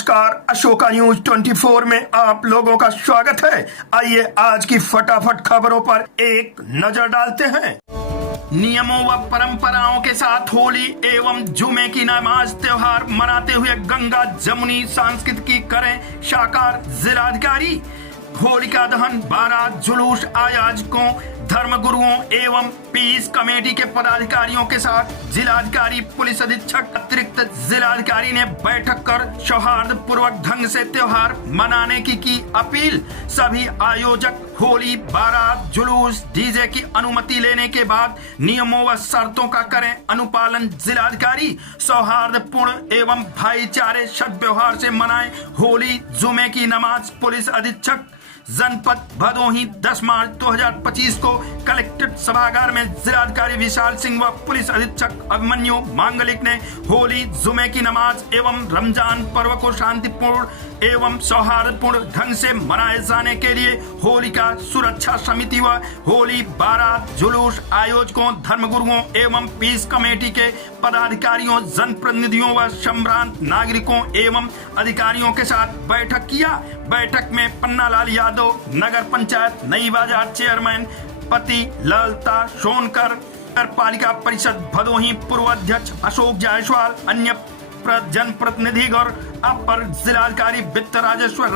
नमस्कार, अशोका न्यूज 24 में आप लोगों का स्वागत है। आइए आज की फटाफट खबरों पर एक नजर डालते हैं। नियमों व परंपराओं के साथ होली एवं जुमे की नमाज त्योहार मनाते हुए गंगा जमुनी सांस्कृतिकी करें साकार जिलाधिकारी। होलिका दहन, बारात, जुलूस आयोजकों, धर्मगुरुओं एवं पीस कमेटी के पदाधिकारियों के साथ जिलाधिकारी, पुलिस अधीक्षक, अतिरिक्त जिलाधिकारी ने बैठक कर सौहार्द पूर्वक ढंग से त्योहार मनाने की अपील। सभी आयोजक होली, बारात, जुलूस, डीजे की अनुमति लेने के बाद नियमों व शर्तों का करें अनुपालन। जिलाधिकारी सौहार्दपूर्ण एवं भाईचारे सद्व्यवहार से मनाएं होली, जुमे की नमाज। पुलिस अधीक्षक जनपद भदोही 10 मार्च 2025 को कलेक्ट्रेट सभागार में जिलाधिकारी विशाल सिंह व पुलिस अधीक्षक अभिमन्यु मांगलिक ने होली, जुमे की नमाज एवं रमजान पर्व को शांतिपूर्ण एवं सौहार्दपूर्ण ढंग से मनाए जाने के लिए होलिका सुरक्षा समिति व होली, बारात, जुलूस आयोजकों, धर्मगुरुओं एवं पीस कमेटी के पदाधिकारियों, जनप्रतिनिधियों व संभ्रांत नागरिकों एवं अधिकारियों के साथ बैठक किया। बैठक में पन्नालाल यादव, नगर पंचायत नई बाजार चेयरमैन पति ललता सोनकर, नगर पालिका परिषद भदोही पूर्व अध्यक्ष अशोक जायसवाल, अन्य जनप्रतिनिधि और अपर जिलाधिकारी वित्त राजेश्वर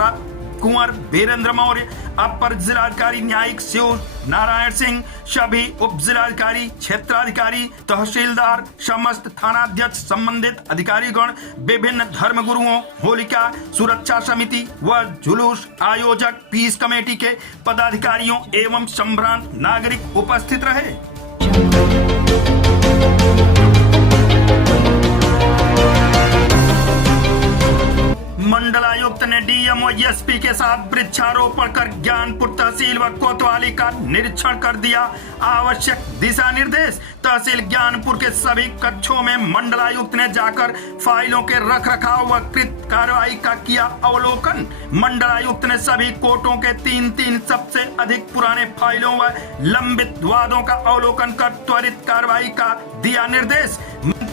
कुंवर वीरेंद्र मौर्य, अपर जिलाधिकारी न्यायिक शिव नारायण सिंह, सभी उप जिलाधिकारी, क्षेत्राधिकारी, तहसीलदार, समस्त थानाध्यक्ष, संबंधित अधिकारीगण, विभिन्न धर्मगुरुओं, होलिका सुरक्षा समिति व जुलूस आयोजक, पीस कमेटी के पदाधिकारियों एवं संभ्रांत नागरिक उपस्थित रहे। मंडलायुक्त ने डीएमओ एसपी के साथ वृक्षारोपण कर ज्ञानपुर तहसील व कोतवाली का निरीक्षण कर दिया आवश्यक दिशा निर्देश। तहसील ज्ञानपुर के सभी कक्षों में मंडलायुक्त ने जाकर फाइलों के रखरखाव व कृत कार्रवाई का किया अवलोकन। मंडलायुक्त ने सभी कोर्टों के 3 सबसे अधिक पुराने फाइलों व लंबित वादों का अवलोकन कर त्वरित कार्रवाई का दिया निर्देश।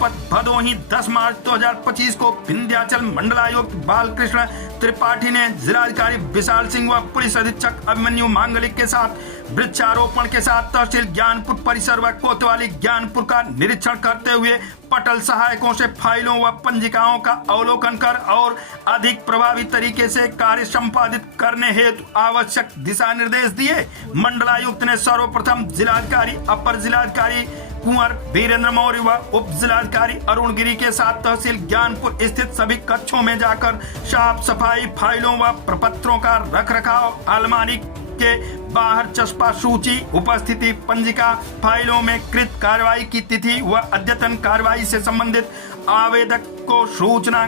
भदोही 10 मार्च 2025 को विंध्याचल मंडलायुक्त बालकृष्ण त्रिपाठी ने जिलाधिकारी विशाल सिंह व पुलिस अधीक्षक अभिमन्यु मांगलिक के साथ वृक्षारोपण के साथ तहसील ज्ञानपुर परिसर व कोतवाली ज्ञानपुर का निरीक्षण करते हुए पटल सहायकों से फाइलों व पंजिकाओं का अवलोकन कर और अधिक प्रभावी तरीके से कार्य संपादित करने हेतु आवश्यक दिशा निर्देश दिए। मंडलायुक्त ने सर्वप्रथम जिलाधिकारी, अपर जिलाधिकारी कुंवर वीरेंद्र मौर्य व उप जिलाधिकारी अरुण गिरी के साथ तहसील ज्ञानपुर स्थित सभी कक्षों में जाकर साफ सफाई, फाइलों व प्रपत्रों का रखरखाव, अलमारी के बाहर चस्पा सूची, उपस्थिति पंजिका, फाइलों में कृत कार्रवाई की तिथि व अद्यतन कार्रवाई से संबंधित आवेदक को सूचना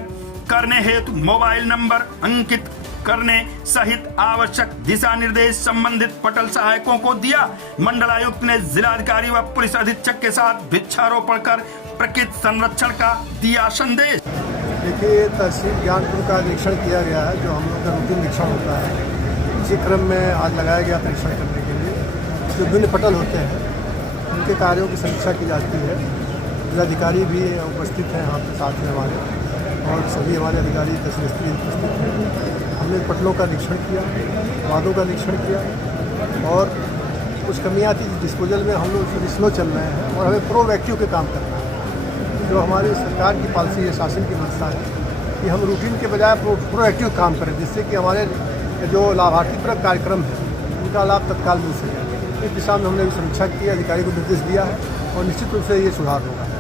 करने हेतु मोबाइल नंबर अंकित करने सहित आवश्यक दिशा निर्देश संबंधित पटल सहायकों को दिया। मंडलायुक्त ने जिलाधिकारी व पुलिस अधीक्षक के साथ वृक्षारोपण कर प्रकृति संरक्षण का दिया संदेश। देखिए, तहसील ज्ञानपुर का निरीक्षण किया गया है, जो हम लोग का रूटीन निरीक्षण होता है। इसी क्रम में आज लगाया गया निरीक्षण करने के लिए जो विभिन्न पटल होते हैं उनके कार्यों की समीक्षा की जाती है। जिलाधिकारी भी उपस्थित हैं यहाँ पे साथ में हमारे, और सभी हमारे अधिकारी तहसील स्तर उपस्थित हैं। हमने पटलों का निरीक्षण किया, वादों का निरीक्षण किया और कुछ कमियाँ थी डिस्पोजल में, हम लोग स्लो चल रहे हैं और हमें प्रोएक्टिव के काम करना है। जो हमारी सरकार की पॉलिसी है, शासन की व्यवस्था है कि हम रूटीन के बजाय प्रोएक्टिव काम करें, जिससे कि हमारे जो लाभार्थी परक कार्यक्रम है उनका लाभ तत्काल मिल सके। इस दिशा में हमने समीक्षा की, अधिकारी को निर्देश दिया है और निश्चित रूप से ये सुधार होगा।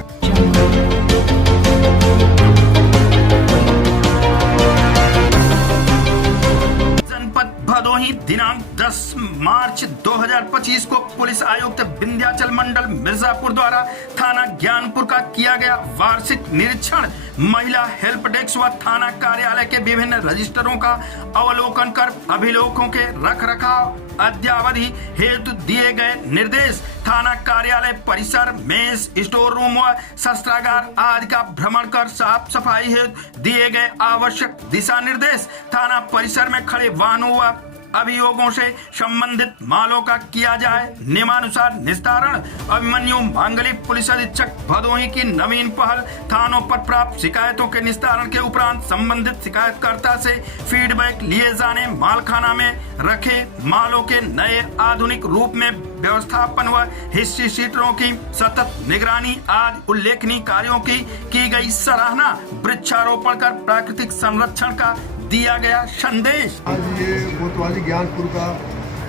भदोही दिनांक 10 मार्च 2025 को पुलिस आयुक्त विंध्याचल मंडल मिर्जापुर द्वारा थाना ज्ञानपुर का किया गया वार्षिक निरीक्षण। महिला हेल्प डेस्क व थाना कार्यालय के विभिन्न रजिस्टरों का अवलोकन कर अभिलेखों के रखरखाव अद्यावधि हेतु दिए गए निर्देश। थाना कार्यालय परिसर, मेस, स्टोर रूम व शस्त्रागार आदि का भ्रमण कर साफ सफाई हेतु दिए गए आवश्यक दिशा निर्देश। थाना परिसर में खड़े वाहनों व अभियोगों से संबंधित मालों का किया जाए नियमानुसार निस्तारण। अभिमन्यु मांगलिक पुलिस अधीक्षक भदोही की नवीन पहल, थानों पर प्राप्त शिकायतों के निस्तारण के उपरांत संबंधित शिकायतकर्ता से फीडबैक लिए जाने, मालखाना में रखे मालों के नए आधुनिक रूप में व्यवस्थापन व हिस्ट्री शीटरों की सतत निगरानी आज उल्लेखनीय कार्यों की गई सराहना। वृक्षारोपण कर प्राकृतिक संरक्षण का दिया गया संदेश। आज ये कोतवाली ज्ञानपुर का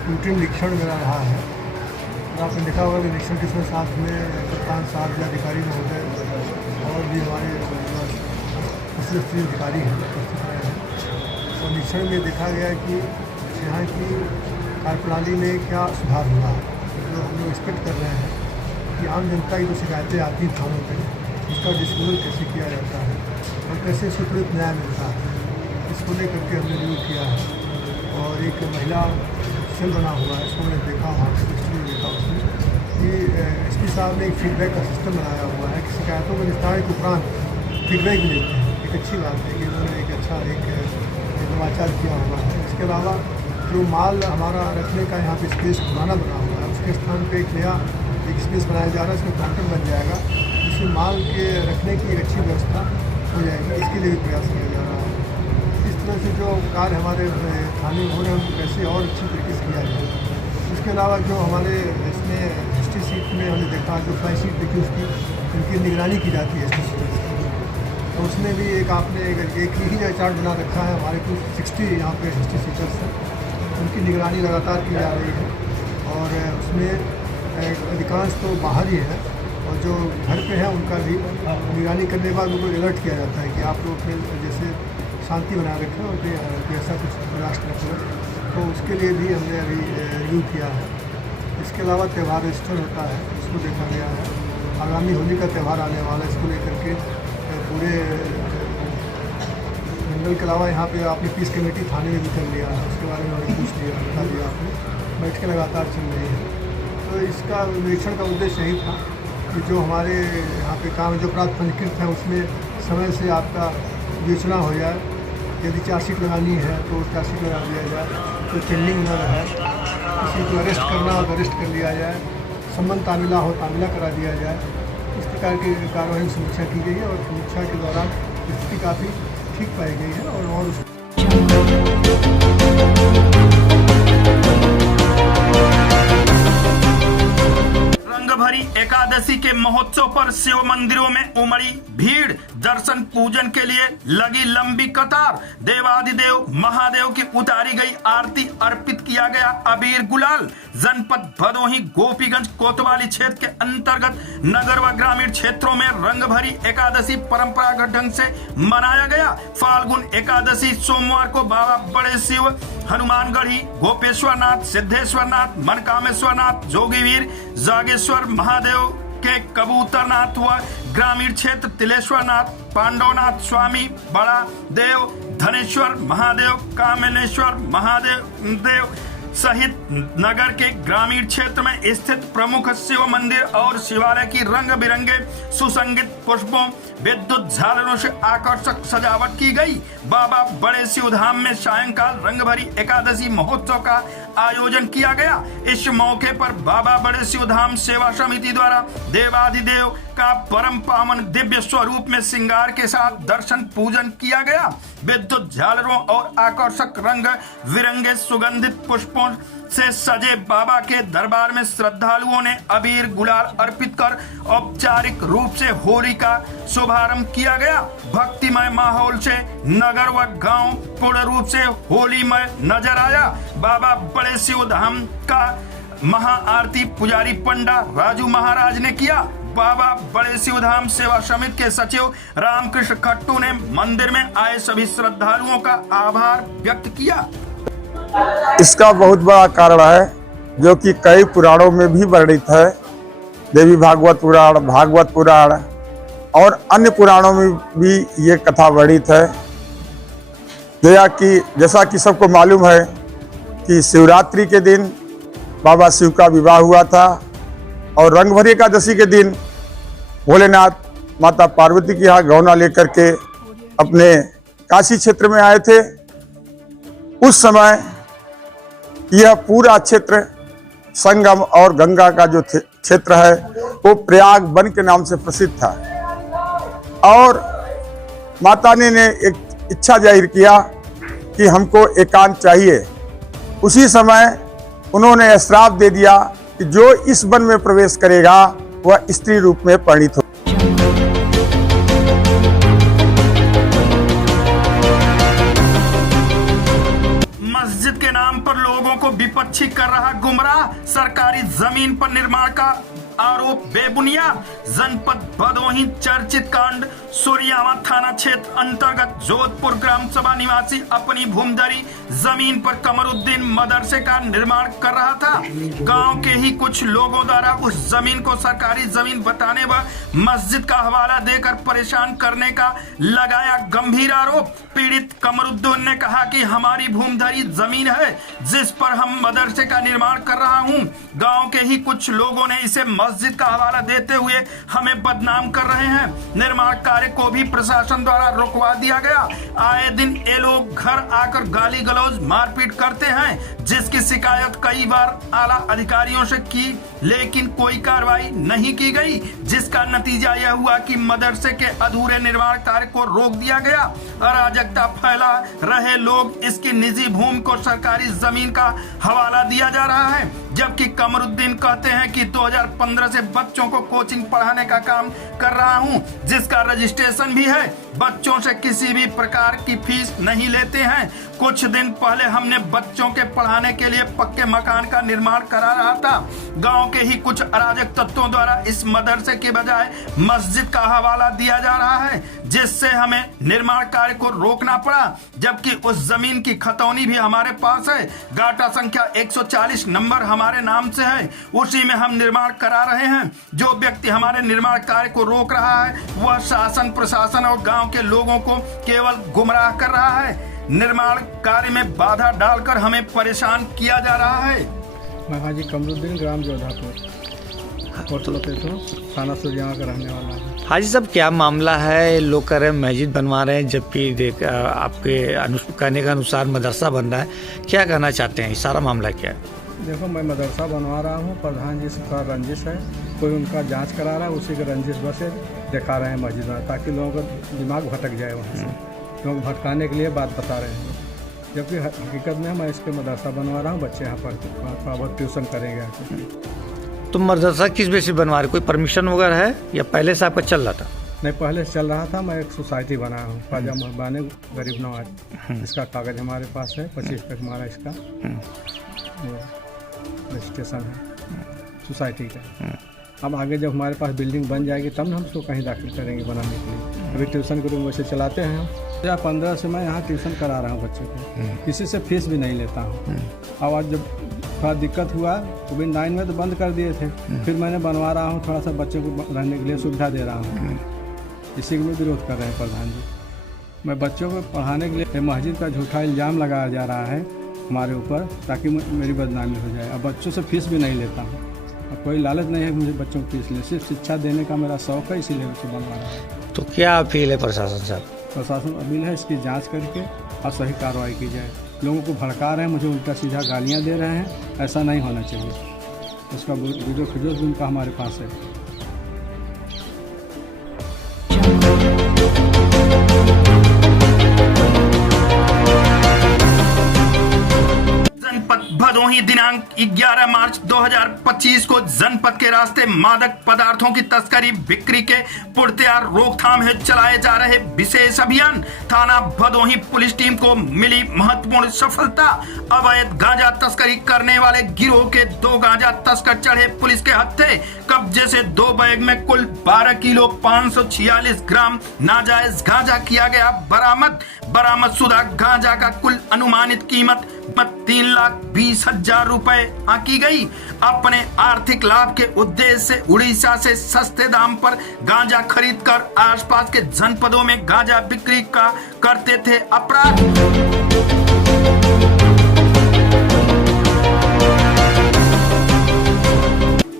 रूटीन निरीक्षण मेरा रहा है। आपने देखा होगा निरीक्षण के साथ में कप्तान साहब, अधिकारी महोदय और भी हमारे अधिकारी हैं उपस्थित रहे हैं। और निरीक्षण में देखा गया कि यहाँ की कार्यप्रणाली में क्या सुधार हुआ है, जो हम लोग एक्सपेक्ट कर रहे हैं कि आम जनता की जो शिकायतें आती हैं थानों पर, उसका डिस्पोजल कैसे किया जाता है और कैसे इसको त्वरित न्याय मिलता है, इसको लेकर के हमने रिव्यू किया है। और एक महिला सेल बना हुआ है, इसको मैंने देखा, वहाँ से हिस्ट्री देखा उसमें कि एसपी साहब ने एक फीडबैक का सिस्टम बनाया हुआ है कि शिकायतों के निस्तारण के उपरांत फीडबैक भी लेते हैं। एक अच्छी बात है कि उन्होंने एक अच्छा एक नवाचार किया हुआ है। इसके अलावा जो माल हमारा रखने का यहाँ पे स्पेस पुराना बना हुआ है, उसके स्थान पे एक नया एक स्पेस बनाया जा रहा है, इसमें काउंटर बन जाएगा, जिससे माल के रखने की एक अच्छी व्यवस्था हो जाएगी। इसके लिए भी प्रयास किया जा रहा है। इस तरह से जो कार्य हमारे थाने हो रहे हैं उनको कैसे और अच्छी तरीके से किया जाए। इसके अलावा जो हमारे इसमें हिस्ट्री सीट में हमने देखा, जो फ्लाई शीट देखी, उसकी उनकी निगरानी की जाती है हिस्ट्री सीट, तो उसमें भी एक आपने एक ही चार्ट बना रखा है। हमारे कुछ 60 यहाँ पे हिस्ट्री सीटर्स हैं, उनकी निगरानी लगातार की जा रही है। और उसमें अधिकांश तो बाहर ही है और जो घर पे है उनका भी निगरानी करने के बाद उनको अलर्ट किया जाता है कि आप लोग अपने जैसे शांति बनाए रखें और ऐसा कुछ राष्ट्र रखें, तो उसके लिए भी हमने अभी रिव्यू किया है। इसके अलावा त्यौहार रजिस्टर होता है, उसको देखा गया है। आगामी होली का त्यौहार आने वाला है, इसको लेकर के पूरे मंडल के अलावा यहाँ पे आपने पीस कमेटी थाने में भी कर लिया है, उसके बारे में हमें पूछ लिया, बता दिया आपने, बैठकें लगातार चल रही हैं। तो इसका निरीक्षण का उद्देश्य यही था कि जो हमारे यहाँ पे काम जो अपराध पंजीकृत है उसमें समय से आपका विवेचना हो जाए। यदि चार्जशीट लगानी है तो चार्जशीट लगा दिया जाए, तो पेंडिंग न रहे, किसी को अरेस्ट करना हो तो अरेस्ट कर लिया जाए, संबंध तामिला हो तामिला करा दिया जाए। इस प्रकार की कार्रवाई की समीक्षा की गई है और समीक्षा के दौरान स्थिति काफ़ी ठीक पाई गई है। और रंगभरी एकादशी के महोत्सव पर शिव मंदिरों में उमड़ी भीड़, दर्शन पूजन के लिए लगी लंबी कतार। देवाधिदेव महादेव की उतारी गई आरती, अर्पित किया गया अबीर गुलाल। जनपद भदोही गोपीगंज कोतवाली क्षेत्र के अंतर्गत नगर व ग्रामीण क्षेत्रों में रंगभरी एकादशी परंपरागत ढंग से मनाया गया। फाल्गुन एकादशी सोमवार को बाबा बड़े शिव, हनुमानगढ़ी, गोपेश्वरनाथ, सिद्धेश्वरनाथ, मनकामेश्वरनाथ, जोगीवीर, जागेश्वर महादेव के कबूतरनाथ व ग्रामीण क्षेत्र तिलेश्वरनाथ, पांडवनाथ स्वामी, बड़ा देव, धनेश्वर महादेव, कामेश्वर महादेव सहित नगर के ग्रामीण क्षेत्र में स्थित प्रमुख शिव मंदिर और शिवालय की रंग बिरंगे सुसंगीत पुष्पों, विद्युत झालरों से आकर्षक सजावट की गई। बाबा बड़े शिव धाम में सायंकाल रंगभरी एकादशी महोत्सव का आयोजन किया गया। इस मौके पर बाबा बड़े शिव धाम सेवा समिति द्वारा देवाधिदेव का परम पावन दिव्य स्वरूप में श्रृंगार के साथ दर्शन पूजन किया गया। विद्युत झालरों और आकर्षक रंग बिरंगे सुगंधित पुष्पों से सजे बाबा के दरबार में श्रद्धालुओं ने अबीर गुलाल अर्पित कर औपचारिक रूप से होली का शुभारंभ किया गया। भक्तिमय माहौल से नगर व गांव पूर्ण रूप से होलीमय नजर आया। बाबा बड़े शिव धाम का महाआरती पुजारी पंडा राजू महाराज ने किया। बाबा बड़े शिव धाम सेवा समिति के सचिव रामकृष्ण खट्टू ने मंदिर में आए सभी श्रद्धालुओं का आभार व्यक्त किया। इसका बहुत बड़ा कारण है जो कि कई पुराणों में भी वर्णित है। देवी भागवत पुराण, भागवत पुराण और अन्य पुराणों में भी ये कथा वर्णित है। जैसा कि सबको मालूम है कि शिवरात्रि के दिन बाबा शिव का विवाह हुआ था और रंगभरी एकादशी के दिन भोलेनाथ माता पार्वती के यहाँ गौना लेकर के अपने काशी क्षेत्र में आए थे। उस समय यह पूरा क्षेत्र संगम और गंगा का जो क्षेत्र है वो प्रयाग वन के नाम से प्रसिद्ध था। और माता ने एक इच्छा जाहिर किया कि हमको एकांत चाहिए। उसी समय उन्होंने श्राप दे दिया कि जो इस वन में प्रवेश करेगा वह स्त्री रूप में परिणित हो। मस्जिद के नाम पर लोगों को विपक्षी कर रहा गुमराह, सरकारी जमीन पर निर्माण का आरोप बेबुनियाद। जनपद भदोही चर्चित कांड सूर्यावा थाना क्षेत्र अंतर्गत जोधपुर ग्राम सभा निवासी अपनी भूमिधरी जमीन पर कमरुद्दीन मदरसे का निर्माण कर रहा था। गांव के ही कुछ लोगों द्वारा उस जमीन को सरकारी जमीन बताने व मस्जिद का हवाला देकर परेशान करने का लगाया गंभीर आरोप। पीड़ित कमरुद्दीन ने कहा कि हमारी भूमिधरी जमीन है जिस पर हम मदरसे का निर्माण कर रहा हूं। गांव के ही कुछ लोगों ने इसे मस्जिद का हवाला देते हुए हमें बदनाम कर रहे हैं। निर्माण कार्य को भी प्रशासन द्वारा रुकवा दिया गया। आए दिन ये लोग घर आकर गाली गलौज मारपीट करते हैं, जिसकी शिकायत कई बार आला अधिकारियों से की लेकिन कोई कार्रवाई नहीं की गई, जिसका नतीजा यह हुआ कि मदरसे के अधूरे निर्माण कार्य को रोक दिया गया। अराजकता फैला रहे लोग इसकी निजी भूमि को सरकारी जमीन का हवाला दिया जा रहा है, जबकि कमरुद्दीन कहते हैं कि 2015 से बच्चों को कोचिंग पढ़ाने का काम कर रहा हूं, जिसका रजिस्ट्रेशन भी है। बच्चों से किसी भी प्रकार की फीस नहीं लेते हैं। कुछ दिन पहले हमने बच्चों के पढ़ाने के लिए पक्के मकान का निर्माण करा रहा था। गांव के ही कुछ अराजक तत्वों द्वारा इस मदरसे के बजाय मस्जिद का हवाला दिया जा रहा है, जिससे हमें निर्माण कार्य को रोकना पड़ा, जबकि उस जमीन की खतौनी भी हमारे पास है। गाटा संख्या 140 नंबर हमारे नाम से है, उसी में हम निर्माण करा रहे हैं। जो व्यक्ति हमारे निर्माण कार्य को रोक रहा है वह शासन प्रशासन और गांव के लोगों को केवल गुमराह कर रहा है। निर्माण कार्य में बाधा डालकर हमें परेशान किया जा रहा है। मैं हाजी कमरुद्दीन ग्राम जोधापुर थाना सूर्यावा का रहने वाला हूँ। हाजी साहब, क्या मामला है? लोग कह रहे हैं मस्जिद बनवा रहे हैं, जबकि आपके कहने के अनुसार मदरसा बन रहा है। क्या कहना चाहते हैं? सारा मामला क्या है? देखो, मैं मदरसा बनवा रहा हूँ, प्रधान जी से रंजिश है, कोई उनका जांच करा रहा है, उसी के रंजिश बस से दिखा रहे हैं मस्जिद में, ताकि लोगों का दिमाग भटक जाए वहाँ से। लोग भटकाने के लिए बात बता रहे हैं, जबकि हकीकत में मैं इसके मदरसा बनवा रहा हूँ। बच्चे यहाँ पर ट्यूशन करेंगे आके। तो मदरसा किस बेसिस बनवा रहे? कोई परमिशन वगैरह है या पहले से आपका चल रहा था? नहीं, पहले से चल रहा था। मैं एक सोसाइटी बना हूँ, ख्वाजा महबाने गरीब नवाज। इसका कागज़ हमारे पास है, 25 तक हमारा इसका रजिस्ट्रेशन है सोसाइटी का। अब आगे जब हमारे पास बिल्डिंग बन जाएगी तब हम उसको कहीं दाखिल करेंगे बनाने के लिए। अभी ट्यूशन के रूम वैसे चलाते हैं हम। 2015 से मैं यहाँ ट्यूशन करा रहा हूँ बच्चे को, किसी से फीस भी नहीं लेता हूँ। और आज जब थोड़ा दिक्कत हुआ कोविड-19 में तो बंद कर दिए थे, फिर मैंने बनवा रहा हूँ, थोड़ा सा बच्चे को रहने के लिए सुविधा दे रहा हूँ। इसी में विरोध कर रहे हैं प्रधान जी। मैं बच्चों को पढ़ाने के लिए मस्जिद का झूठा इल्ज़ाम लगाया जा रहा है हमारे ऊपर, ताकि मेरी बदनामी हो जाए। अब बच्चों से फीस भी नहीं लेता हूँ, अब कोई लालच नहीं है मुझे बच्चों को फीस ले, सिर्फ शिक्षा देने का मेरा शौक है, इसीलिए उसे बनवा रहा है। तो क्या अपील है प्रशासन साहब? प्रशासन अपील है इसकी जांच करके और सही कार्रवाई की जाए। लोगों को भड़का रहे हैं, मुझे उल्टा सीधा गालियां दे रहे हैं, ऐसा नहीं होना चाहिए। उसका वीडियो फुटेज उनका हमारे पास है। भदोही दिनांक 11 मार्च 2025 को जनपद के रास्ते मादक पदार्थों की तस्करी बिक्री के पुरत्यार रोकथाम हेतु चलाए जा रहे विशेष अभियान। थाना भदोही पुलिस टीम को मिली महत्वपूर्ण सफलता। अवैध गांजा तस्करी करने वाले गिरोह के 2 गांजा तस्कर चढ़े पुलिस के हत्थे। कब्जे से 2 बैग में कुल 12 किलो 546 ग्राम नाजायज गांजा किया गया बरामद। बरामदशुदा गांजा का कुल अनुमानित कीमत 3,20,000 रुपए आंकी गई। अपने आर्थिक लाभ के उद्देश्य से उड़ीसा से सस्ते दाम पर गांजा खरीदकर आसपास के जनपदों में गांजा बिक्री का करते थे अपराध।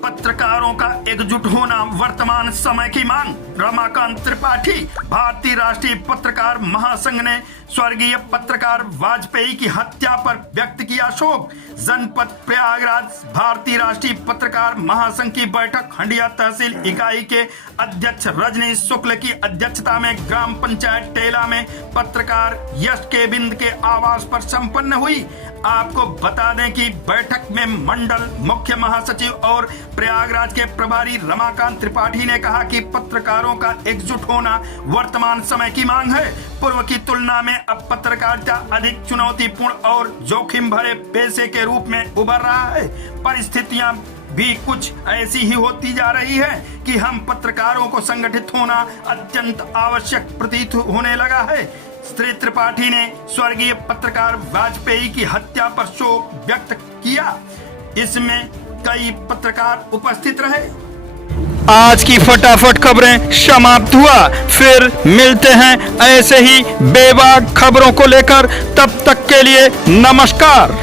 पत्रकारों पत्रकारों का एकजुट होना वर्तमान समय की मांग। रमाकांत त्रिपाठी। भारतीय राष्ट्रीय पत्रकार महासंघ ने स्वर्गीय पत्रकार वाजपेयी की हत्या पर व्यक्त किया शोक। जनपद प्रयागराज भारतीय राष्ट्रीय पत्रकार महासंघ की बैठक हंडिया तहसील इकाई के अध्यक्ष रजनीश शुक्ल की अध्यक्षता में ग्राम पंचायत टेला में पत्रकार यश के बिंद के आवास पर संपन्न हुई। आपको बता दें कि बैठक में मंडल मुख्य महासचिव और प्रयागराज के प्रभारी रमाकांत त्रिपाठी ने कहा कि पत्रकारों का एकजुट होना वर्तमान समय की मांग है। पूर्व की तुलना में अब पत्रकारिता अधिक चुनौतीपूर्ण और जोखिम भरे पेशे के रूप में उभर रहा है। परिस्थितियां भी कुछ ऐसी ही होती जा रही है कि हम पत्रकारों को संगठित होना अत्यंत आवश्यक प्रतीत होने लगा है। श्री त्रिपाठी ने स्वर्गीय पत्रकार वाजपेयी की हत्या पर शोक व्यक्त किया। इसमें कई पत्रकार उपस्थित रहे। आज की फटाफट खबरें समाप्त हुआ। फिर मिलते हैं ऐसे ही बेबाक खबरों को लेकर। तब तक के लिए नमस्कार।